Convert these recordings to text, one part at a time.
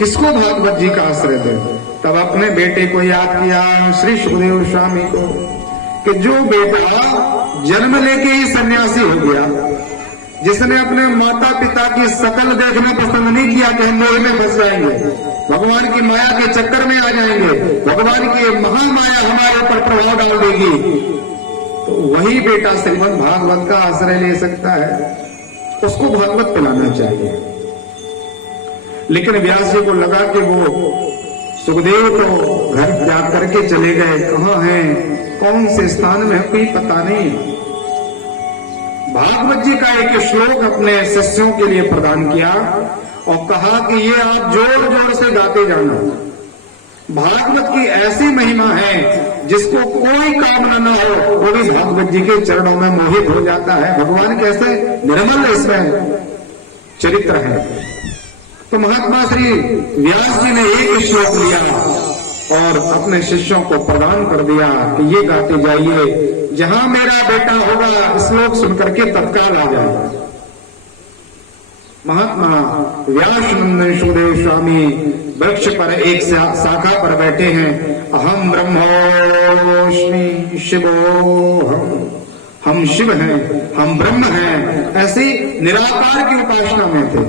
किसको भागवत जी का आश्रय दे। तब अपने बेटे को याद किया श्री सुखदेव स्वामी को कि जो बेटा जन्म लेके ही सन्यासी हो गया, जिसने अपने माता पिता की शकल देखना पसंद नहीं किया कि हम मोह में फंस जाएंगे, भगवान की माया के चक्कर में आ जाएंगे, भगवान की महामाया हमारे ऊपर प्रभाव डाल देगी, तो वही बेटा श्रीमद् भागवत का आश्रय ले सकता है, उसको भागवत पिलाना चाहिए। लेकिन व्यास जी को लगा कि वो सुखदेव तो घर जा करके चले गए, कहाँ हैं, कौन से स्थान में, कोई पता नहीं। भागवत जी का एक श्लोक अपने शिष्यों के लिए प्रदान किया और कहा कि ये आप जोर जोर से गाते जाना। भागवत की ऐसी महिमा है जिसको कोई कामना न हो वो भी भागवत जी के चरणों में मोहित हो जाता है। भगवान कैसे निर्मल इसमें चरित्र है। तो महात्मा श्री व्यास जी ने एक श्लोक लिया और अपने शिष्यों को प्रदान कर दिया कि ये गाते जाइए, जहां मेरा बेटा होगा श्लोक सुनकर के तत्काल आ जाए। महात्मा व्यासनंदन सुखदेव स्वामी वृक्ष पर एक शाखा पर बैठे हैं। अहम ब्रह्मोस्मि शिवोहम, हम शिव हैं, हम ब्रह्म हैं, ऐसी निराकार की उपासना में थे।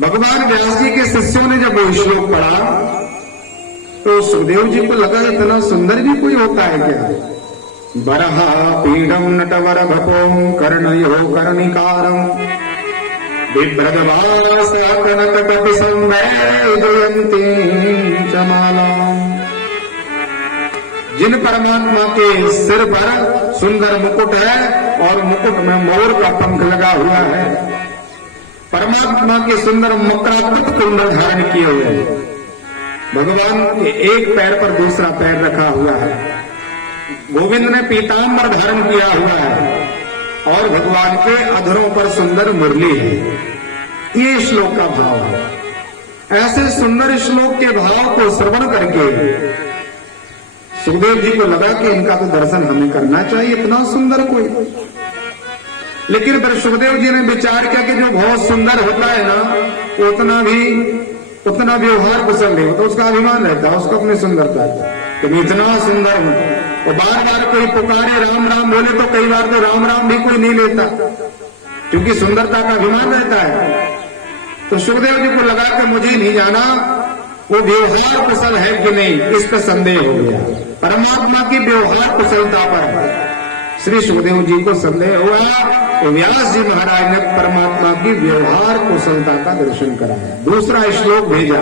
भगवान व्यास जी के शिष्यों ने जब वो श्लोक पढ़ा तो सुखदेव जी को लगा इतना सुंदर भी कोई होता है क्या। बरहा पीडम नटवर भपोम कर्णयो कर्णिकारम बिभ्रदवास कनक कपि संवैजयन्ती चमालाम। जिन परमात्मा के सिर पर सुंदर मुकुट है और मुकुट में मोर का पंख लगा हुआ है, परमात्मा के सुंदर मकरात्मक कुंडल धारण किए हुए हैं, भगवान के एक पैर पर दूसरा पैर रखा हुआ है, गोविंद ने पीतांबर धारण किया हुआ है और भगवान के अधरों पर सुंदर मुरली है। ये श्लोक का भाव है। ऐसे सुंदर श्लोक के भाव को श्रवण करके सुखदेव जी को लगा कि इनका तो दर्शन हमें करना चाहिए, इतना सुंदर कोई। लेकिन फिर सुखदेव जी ने विचार किया कि जो बहुत सुंदर होता है ना उतना व्यवहार कुशल नहीं होता, उसका अभिमान रहता है, उसको अपनी सुंदरता कि मैं इतना सुंदर हूं। और बार बार कोई पुकारे राम राम बोले तो कई बार तो राम राम भी कोई नहीं लेता, क्योंकि सुंदरता का अभिमान रहता है। तो सुखदेव जी को लगा कि मुझे नहीं जाना वो व्यवहार कुशल है कि नहीं, इस पर संदेह हो गया। परमात्मा की व्यवहार कुशलता पर श्री सुखदेव जी को संदेह हुआ तो व्यास जी महाराज ने परमात्मा की व्यवहार कुशलता का दर्शन कराया। दूसरा श्लोक भेजा।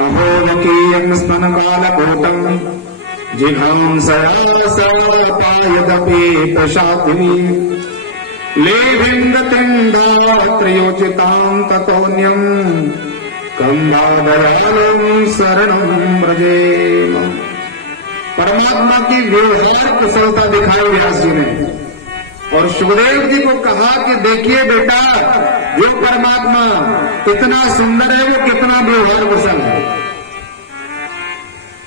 अहोदकीयं स्तन काल कोटम जिघांसया सपायदपि प्रशातिनी लेभिं गतिं धात्र्योचितां ततोऽन्यं कम्बादयालं शरणं व्रजेम। परमात्मा की व्यवहार कुशलता दिखाई व्यास जी ने और सुखदेव जी को कहा कि देखिए बेटा, जो परमात्मा इतना सुंदर है वो कितना व्यवहार कुशल है।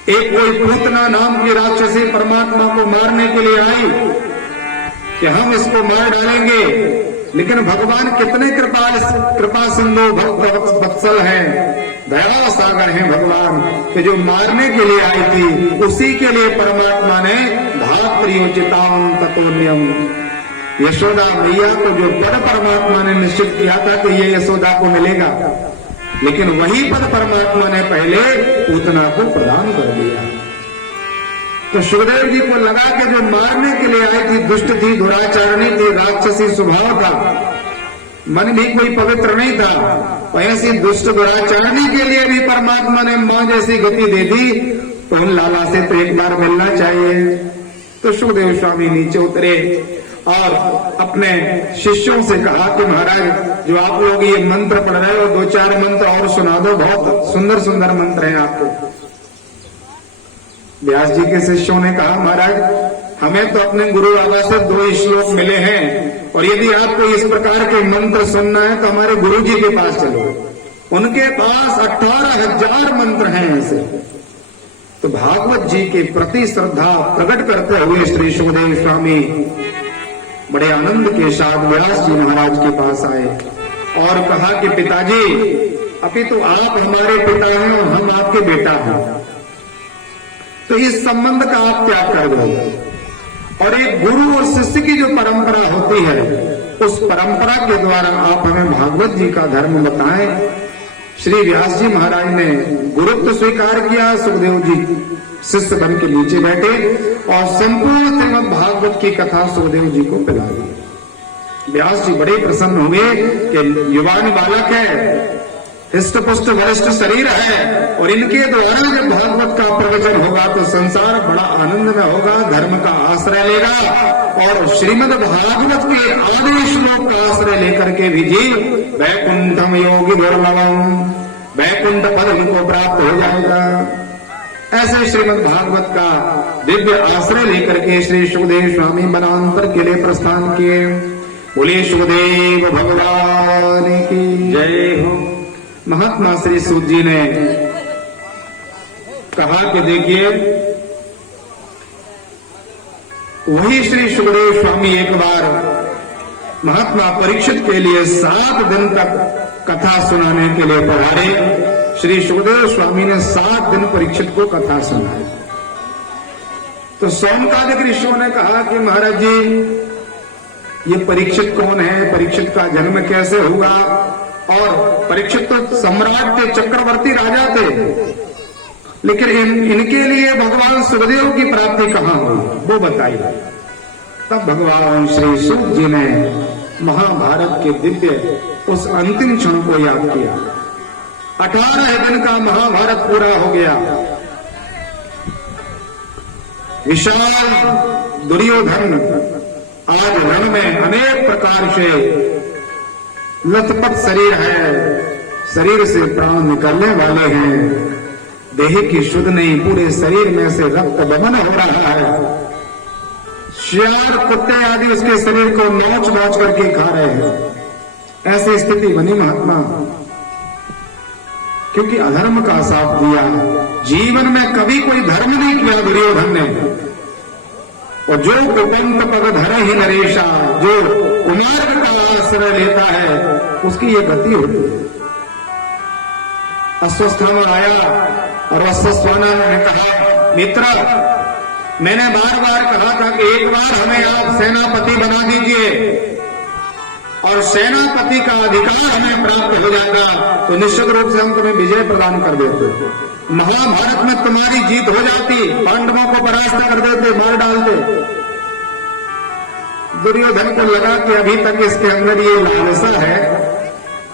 एक कोई पूतना नाम की राक्षसी परमात्मा को मारने के लिए आई कि हम इसको मार डालेंगे, लेकिन भगवान कितने कृपा सिंधु भक्त वत्सल हैं, दया सागर हैं भगवान, कि जो मारने के लिए आई थी उसी के लिए परमात्मा ने धात्र्योचितां ततोऽन्यं, यशोदा मैया को जो पद परमात्मा ने निश्चित किया था कि ये यशोदा को मिलेगा, लेकिन वही पद परमात्मा ने पहले पूतना को प्रदान कर दिया। तो सुखदेव जी को लगा कि जो मारने के लिए आई थी दुष्ट थी, दुराचारणी थी, राक्षसी स्वभाव था, मन भी कोई पवित्र नहीं था, और ऐसी दुष्ट दुराचारणी के लिए भी परमात्मा ने मां जैसी गति दे दी, तो उन लाला से तो एक बार मिलना चाहिए। तो सुखदेव स्वामी नीचे उतरे और अपने शिष्यों से कहा कि महाराज जो आप लोग ये मंत्र पढ़ रहे हो, 2-4 मंत्र और सुना दो, बहुत सुंदर सुंदर मंत्र हैं आपको। व्यास जी के शिष्यों ने कहा महाराज हमें तो अपने गुरु बाबा से 2 श्लोक मिले हैं, और यदि आपको इस प्रकार के मंत्र सुनना है तो हमारे गुरु जी के पास चलो, उनके पास 18,000 मंत्र हैं ऐसे। तो भागवत जी के प्रति श्रद्धा प्रकट करते हुए श्री सुखदेव स्वामी बड़े आनंद के साथ व्यास जी महाराज के पास आए और कहा कि पिताजी, अभी तो आप हमारे पिता हैं और हम आपके बेटा हैं, तो इस संबंध का आप त्याग कर दो और एक गुरु और शिष्य की जो परंपरा होती है उस परंपरा के द्वारा आप हमें भागवत जी का धर्म बताएं। श्री व्यास जी महाराज ने गुरुत्व स्वीकार किया। सुखदेव जी शिष्य बन के नीचे बैठे और संपूर्ण श्रीमद् भागवत की कथा सुखदेव जी को पिला दी। व्यास जी बड़े प्रसन्न हुए कि युवान बालक है, हृष्ट पुष्ट वरिष्ठ शरीर है और इनके द्वारा जब भागवत का प्रवचन होगा तो संसार बड़ा आनंद में होगा, धर्म का आश्रय लेगा और श्रीमद् भागवत के आदि श्लोक का आश्रय लेकर के भी जीव वैकुंठम योगी दुर्लभम, वैकुंठ पद उनको प्राप्त हो जाएगा। ऐसे श्रीमद् भागवत का दिव्य आश्रय लेकर के श्री सुखदेव स्वामी वनांतर के लिए प्रस्थान किए। बोले सुखदेव भगवान की जय हो। महात्मा श्री सूत जी ने कहा कि देखिए, वही श्री सुखदेव स्वामी एक बार महात्मा परीक्षित के लिए 7 दिन तक कथा सुनाने के लिए पधारे। श्री सुखदेव स्वामी ने 7 दिन परीक्षित को कथा सुनाई। तो सौनकादिक ऋषियों ने कहा कि महाराज जी, ये परीक्षित कौन है, परीक्षित का जन्म कैसे हुआ, और परीक्षित तो सम्राट थे, चक्रवर्ती राजा थे, लेकिन इनके लिए भगवान सुखदेव की प्राप्ति कहां हुई वो बताइए। तब भगवान श्री सूत जी ने महाभारत के दिव्य उस अंतिम क्षण को याद किया। 18 दिन का महाभारत पूरा हो गया। विशाल दुर्योधन आज रण में अनेक प्रकार से लथपथ शरीर है, शरीर से प्राण निकलने वाले हैं, देह की शुद्ध नहीं, पूरे शरीर में से रक्त बमन हो रहा है। शियार कुत्ते आदि उसके शरीर को नोच नोच करके खा रहे हैं। ऐसी स्थिति बनी महात्मा, क्योंकि अधर्म का साथ दिया। जीवन में कभी कोई धर्म नहीं किया दुर्योधन ने, और जो कुपंत पग धरे ही नरेशा, जो कुमार्ग का आश्रय लेता है उसकी ये गति होती है। अस्वस्थामा आया और अस्वस्थाना ने कहा, मित्र, मैंने बार बार कहा था कि एक बार हमें आप सेनापति बना दीजिए और सेनापति का अधिकार हमें प्राप्त हो जाता तो निश्चित रूप से हम तुम्हें विजय प्रदान कर देते, महाभारत में तुम्हारी जीत हो जाती, पांडवों को परास्त कर देते, मार डालते। दुर्योधन को लगा कि अभी तक इसके अंदर ये लालसा है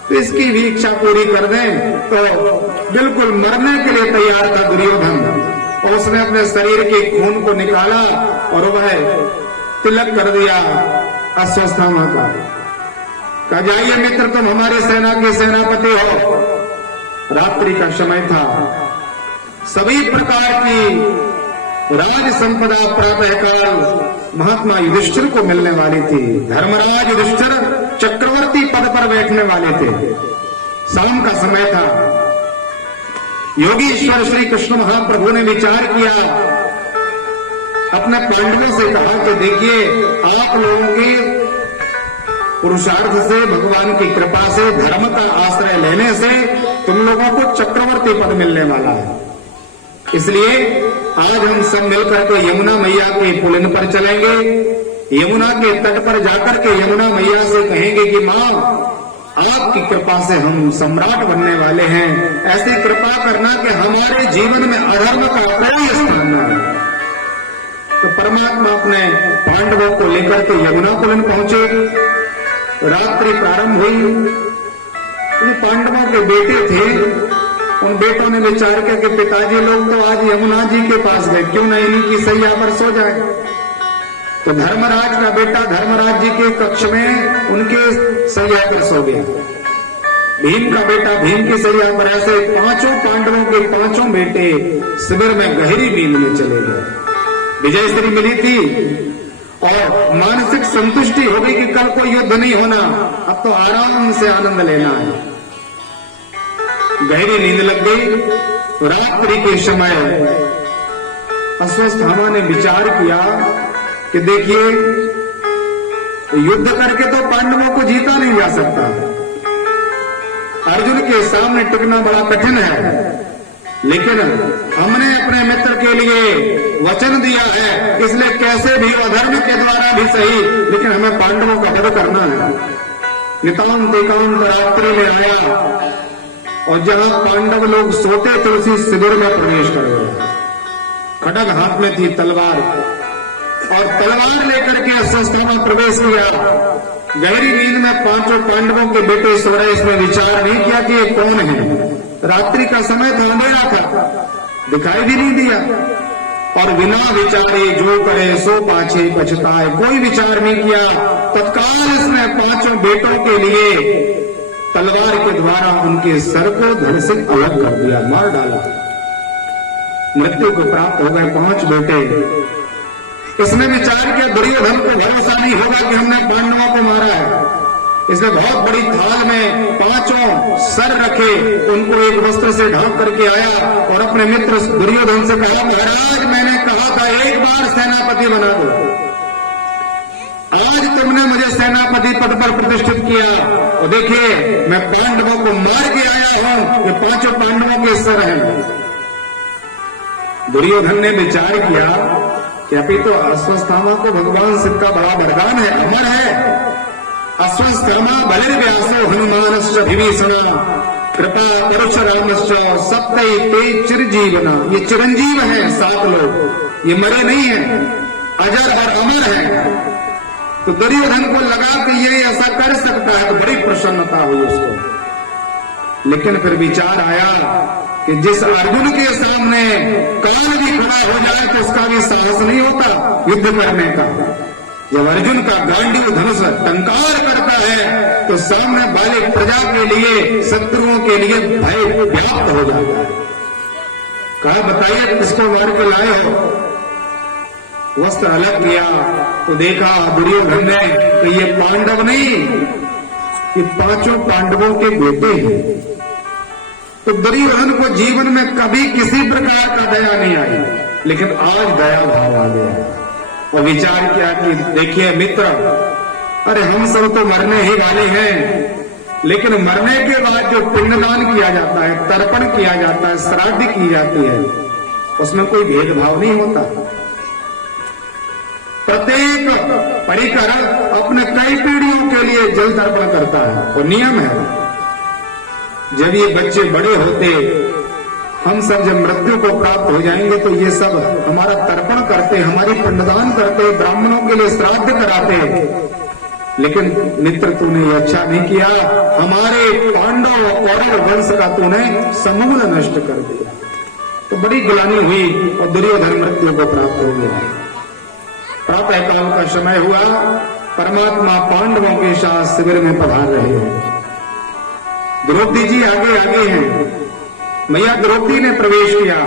तो इसकी भी इच्छा पूरी कर दें, तो बिल्कुल मरने के लिए तैयार था दुर्योधन। और उसने अपने शरीर के खून को निकाला और वह तिलक कर दिया अस्वस्थामा का। कहा, जाइए मित्र, तुम हमारे सेना के सेनापति हो। रात्रि का समय था, सभी प्रकार की राज संपदा प्रातःकाल महात्मा युधिष्ठिर को मिलने वाली थी। धर्मराज युधिष्ठिर चक्रवर्ती पद पर बैठने वाले थे। शाम का समय था। योगीश्वर श्री कृष्ण महाप्रभु ने विचार किया, अपने पांडवों से कहा कि देखिए, आप लोगों के पुरुषार्थ से, भगवान की कृपा से, धर्म का आश्रय लेने से तुम लोगों को चक्रवर्ती पद मिलने वाला है। इसलिए आज हम सब मिलकर के यमुना मैया के पुलिन पर चलेंगे, यमुना के तट पर जाकर के यमुना मैया से कहेंगे कि माँ, आपकी कृपा से हम सम्राट बनने वाले हैं, ऐसी कृपा करना कि हमारे जीवन में अधर्म का कोई स्थान न हो। तो परमात्मा अपने पांडवों को लेकर के यमुना पुलिन पहुंचे। रात्रि प्रारंभ हुई। जो पांडवों के बेटे थे, उन बेटों ने विचार किया कि पिताजी लोग तो आज यमुना जी के पास गए, क्यों न इन्हीं की सैया पर सो जाए। तो धर्मराज का बेटा धर्मराज जी के कक्ष में उनके सैया पर सो गया। भीम का बेटा भीम की सैया पर। ऐसे 5 पांडवों के 5 बेटे शिविर में गहरी नींद में चले गए। विजयश्री मिली थी और मानसिक संतुष्टि हो गई कि कल कोई युद्ध नहीं होना, अब तो आराम से आनंद लेना है। गहरी नींद लग गई। रात्रि के समय अस्वस्थामा ने विचार किया कि देखिए, युद्ध करके तो पांडवों को जीता नहीं जा सकता, के सामने टिकना बड़ा कठिन है, लेकिन हमने अपने मित्र के लिए वचन दिया है, इसलिए कैसे भी अधर्म के द्वारा भी सही, लेकिन हमें पांडवों का वध करना है। नितांत एकांत रात्रि में आया और जहां पांडव लोग सोते थे उसी शिविर में प्रवेश कर गए। खड्ग हाथ में थी तलवार, और तलवार लेकर के अश्वत्थामा प्रवेश किया। गहरी नींद में पांचों पांडवों के बेटे सो रहे, इसमें विचार नहीं किया कि ये कौन है। रात्रि का समय था, अंधेरा था, दिखाई भी नहीं दिया, और बिना विचारे जो करे सो पाछे पछताए, कोई विचार नहीं किया। तत्काल इसने पांचों बेटों के लिए तलवार के द्वारा उनके सर को धड़ से अलग कर दिया, मार डाला। मृत्यु को प्राप्त हो गए 5 बेटे। इसने विचार किया दुर्योधन को भरोसा नहीं होगा कि हमने पांडवों को मारा है, इसने बहुत बड़ी थाल में 5 सर रखे, उनको एक वस्त्र से ढांक करके आया और अपने मित्र दुर्योधन से कहा, महाराज मैंने कहा था एक बार सेनापति बना दो, आज तुमने मुझे सेनापति पद पर प्रतिष्ठित किया, और देखिए मैं पांडवों को मार के आया हूं, ये 5 पांडवों के सर हैं। दुर्योधन ने विचार किया कि अभी तो अश्वत्थामा को भगवान शिव का बड़ा वरदान है, अमर है। अश्वत्थामा बलिर्व्यासो हनुमानश्च विभीषण कृपा परशुरामश्च सप्तै ते चिरजीवना, ये चिरंजीव हैं 7 लोग, ये मरे नहीं हैं, अजर और अमर हैं। तो दुर्योधन को लगा कि ये ऐसा कर सकता है, तो बड़ी प्रसन्नता हुई उसको। लेकिन फिर विचार आया कि जिस अर्जुन के सामने काल भी खड़ा हो जाए तो उसका भी साहस नहीं होता युद्ध करने का। जब अर्जुन का गांडीव धनुष टंकार करता है तो सामने वाले प्रजा के लिए, शत्रुओं के लिए भय व्याप्त हो जाता है। कहा बताइए किसको मार के लाए हो? वस्त्र अलग किया तो देखा दुर्योधन ने कि ये पांडव नहीं, कि 5 पांडवों के बेटे हैं। तो दुर्योधन को जीवन में कभी किसी प्रकार का दया नहीं आई, लेकिन आज दया भाव आ गया और विचार किया कि देखिए मित्र, अरे हम सब तो मरने ही वाले हैं, लेकिन मरने के बाद जो पिंडदान किया जाता है, तर्पण किया जाता है, श्राद्ध की जाती है, उसमें कोई भेदभाव नहीं होता। प्रत्येक परिकर अपने कई पीढ़ियों के लिए जल तर्पण करता है, वो नियम है। जब ये बच्चे बड़े होते, हम सब जब मृत्यु को प्राप्त हो जाएंगे तो ये सब हमारा तर्पण करते, हमारी पिंडदान करते, ब्राह्मणों के लिए श्राद्ध कराते। लेकिन मित्र तूने ये अच्छा नहीं किया, हमारे पांडव और कौरव वंश का तूने समूल नष्ट कर दिया। तो बड़ी ग्लानि हुई और दुर्योधन मृत्यु को प्राप्त हो गया। प्रातः काल का समय हुआ, परमात्मा पांडवों के साथ शिविर में पधार रहे हैं। द्रौपदी जी आगे आगे हैं। मैया द्रौपदी ने प्रवेश किया।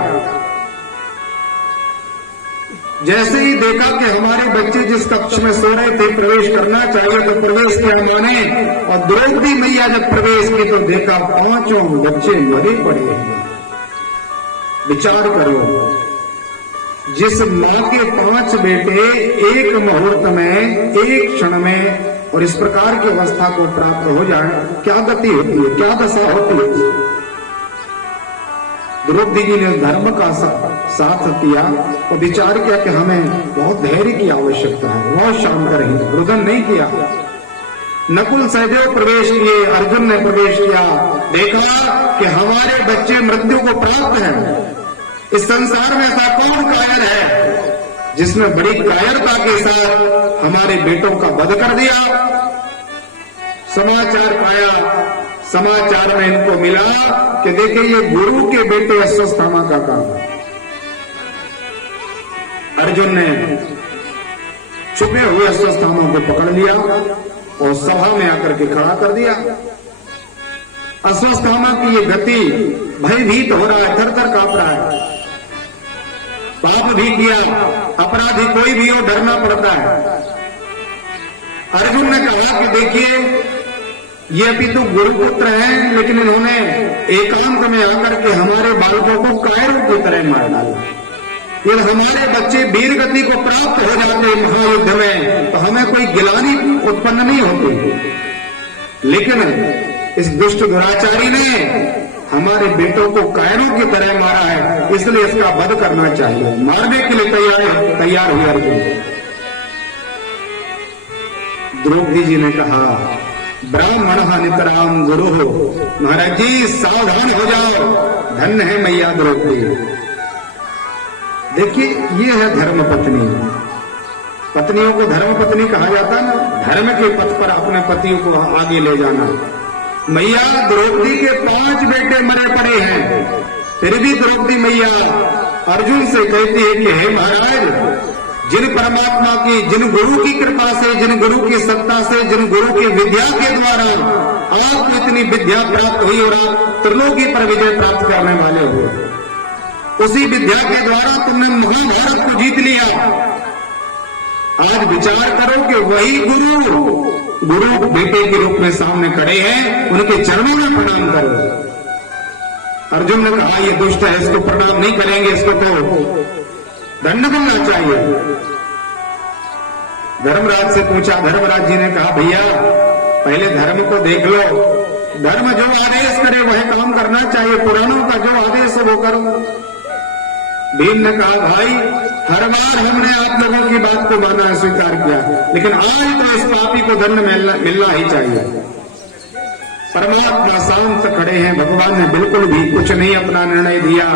जैसे ही देखा कि हमारे बच्चे जिस कक्ष में सो रहे थे प्रवेश करना चाहिए, तो प्रवेश किया माने, और द्रौपदी मैया जब प्रवेश की तो देखा 5 बच्चे मरे पड़े हैं। विचार करो, जिस मां के 5 बेटे एक मुहूर्त में, एक क्षण में और इस प्रकार की अवस्था को प्राप्त हो जाए, क्या गति होती है, क्या दशा होती है। द्रौपदी जी ने धर्म का साथ किया और विचार किया कि हमें बहुत धैर्य की आवश्यकता है, बहुत शांत रहें, रुदन नहीं किया। नकुल सहदेव प्रवेश किए, अर्जुन ने प्रवेश किया, देखा कि हमारे बच्चे मृत्यु को प्राप्त हैं। इस संसार में ऐसा कौन कायर है जिसने बड़ी कायरता के साथ हमारे बेटों का वध कर दिया। समाचार पाया, समाचार में इनको मिला कि देखिए ये गुरु के बेटे अश्वत्थामा का काम है। अर्जुन ने छुपे हुए अश्वत्थामा को पकड़ लिया और सभा में आकर के खड़ा कर दिया। अश्वत्थामा की ये गति, भयभीत हो रहा है, थर थर कांप रहा है। पाप भी किया, अपराधी कोई भी हो, डरना पड़ता है। अर्जुन ने कहा कि देखिए ये अभी तो गुरुपुत्र हैं, लेकिन इन्होंने एकांत में आकर के हमारे बालकों को कायरों की तरह मार डाला। यदि हमारे बच्चे वीर गति को प्राप्त हो जाते महायुद्ध में तो हमें कोई गिलानी उत्पन्न नहीं होती, लेकिन इस दुष्ट दुराचारी ने हमारे बेटों को कायरों की तरह मारा है, इसलिए इसका वध करना चाहिए। मारने के लिए तैयार हुए अर्जुन। द्रौपदी जी ने कहा, ब्राह्मण नितराम गुरु हो। महाराज जी सावधान हो जाओ, धन्य है मैया द्रौपदी। देखिए ये है धर्म पत्नी। पत्नियों को धर्म पत्नी कहा जाता है ना, धर्म के पथ पर अपने पतियों को आगे ले जाना। मैया द्रौपदी के 5 बेटे मरे पड़े हैं, फिर भी द्रौपदी मैया अर्जुन से कहती है कि हे महाराज, जिन परमात्मा की, जिन गुरु की कृपा से, जिन गुरु की सत्ता से, जिन गुरु की विद्या के द्वारा आपको इतनी विद्या प्राप्त हुई और आप त्रिलोकी पर विजय प्राप्त करने वाले हो, उसी विद्या के द्वारा तुमने महाभारत को जीत लिया। आज विचार करो कि वही गुरु बेटे के रूप में सामने खड़े हैं, उनके चरणों में प्रणाम करो। अर्जुन ने कहा ये दुष्ट है, इसको प्रणाम नहीं करेंगे, इसको तो दंड मिलना चाहिए। धर्मराज से पूछा, धर्मराज जी ने कहा भैया पहले धर्म को देख लो, धर्म जो आदेश करे वह काम करना चाहिए, पुराणों का जो आदेश है वो करो। भीम ने कहा भाई हर बार हमने आप लोगों की बात को माना, स्वीकार किया, लेकिन आज तो इस पापी को दंड मिलना ही चाहिए। परमात्मा शांत खड़े हैं, भगवान ने बिल्कुल भी कुछ नहीं अपना निर्णय दिया,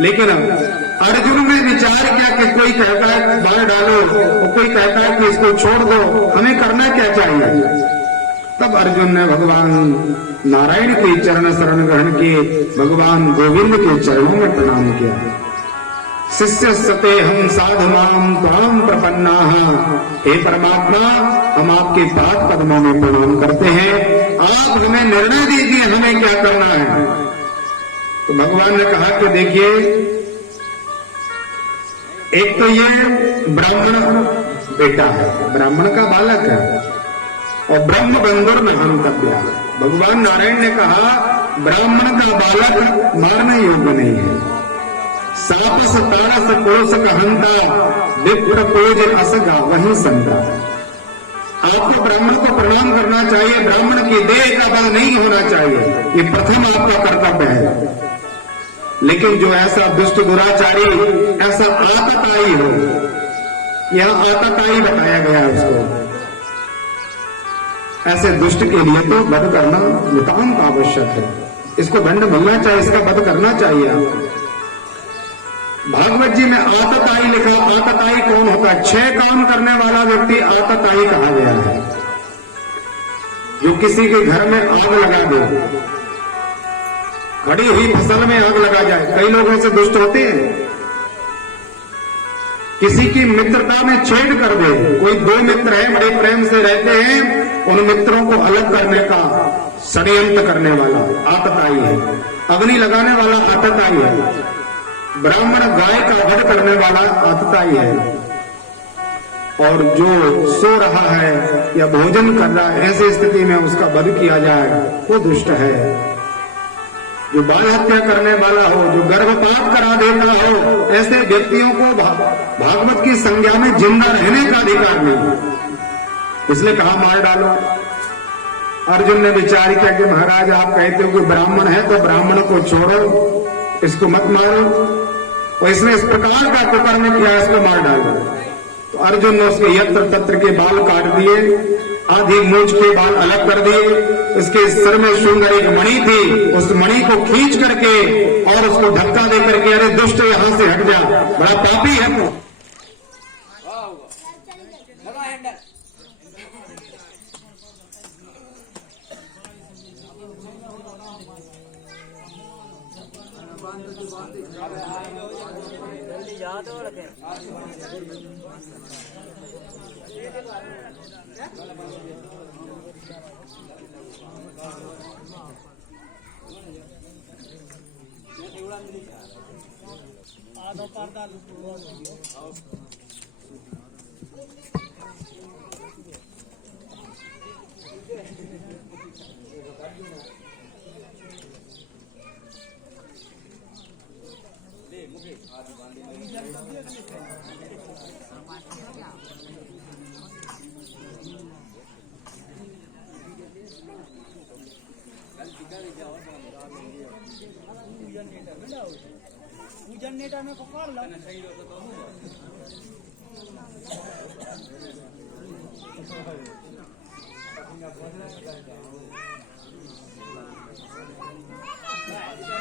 लेकिन अर्जुन ने विचार किया कि कोई कहता है मार डालो, कोई कहता है कि इसको छोड़ दो, हमें करना क्या चाहिए। तब अर्जुन ने भगवान नारायण के चरण शरण ग्रहण किए, भगवान गोविंद के चरणों में प्रणाम किया। शिष्य सते हम साधुमाम त्वाम प्रपन्ना, हे परमात्मा हम आपके पाद पद्मों में प्रणाम करते हैं, आप हमें निर्णय दीजिए हमें क्या करना है। तो भगवान ने कहा कि देखिए एक तो ये ब्राह्मण बेटा है, ब्राह्मण का बालक है, और ब्रह्म बंधुर न हंतव्य। भगवान नारायण ने कहा ब्राह्मण का बालक मारने योग्य नहीं है। सापस तारस कोसक हंता विप्र पूज असगा वही संता। आपको ब्राह्मण को प्रणाम करना चाहिए, ब्राह्मण की देह का बल नहीं होना चाहिए, ये प्रथम आपका कर्तव्य है। लेकिन जो ऐसा दुष्ट दुराचारी, ऐसा आतताई हो, यहां आतताई बताया गया है उसको, ऐसे दुष्ट के लिए तो वध करना नितांत आवश्यक है। इसको दंड मिलना चाहिए, इसका वध करना चाहिए आपको। भागवत जी में आतताई लिखा, आतताई कौन होता है? 6 काम करने वाला व्यक्ति आतताई कहा गया है। जो किसी के घर में आग लगा दे, खड़ी हुई फसल में आग लगा जाए, कई लोग ऐसे दुष्ट होते हैं। किसी की मित्रता में छेद कर दे, कोई 2 मित्र हैं बड़े प्रेम से रहते हैं, उन मित्रों को अलग करने का षड्यंत्र करने वाला आतताई है। अग्नि लगाने वाला आतताई है। ब्राह्मण गाय का वध करने वाला आतताई है। और जो सो रहा है या भोजन कर रहा है, ऐसी स्थिति में उसका वध किया जाए वो दुष्ट है। जो बाल हत्या करने वाला हो, जो गर्भपात करा देता हो, ऐसे व्यक्तियों को भागवत की संज्ञा में जिंदा रहने का अधिकार नहीं, इसलिए कहा मार डालो। अर्जुन ने विचार किया कि महाराज आप कहते हो कि ब्राह्मण है तो ब्राह्मण को छोड़ो, इसको मत मारो, और इसने इस प्रकार का कुकर्म किया, इसको मार डालो। तो अर्जुन ने उसके यत्र तत्र के बाल काट दिए, आधी मूंछ के बाल अलग कर दिए, उसके सिर में सुंदर एक मणि थी, उस मणि को खींच करके और उसको धक्का दे करके, अरे दुष्ट यहां से हट जा, बड़ा पापी है वो। याद हो रखे आधो पर्दा પૂજન ને ટાઈમે પકડ લો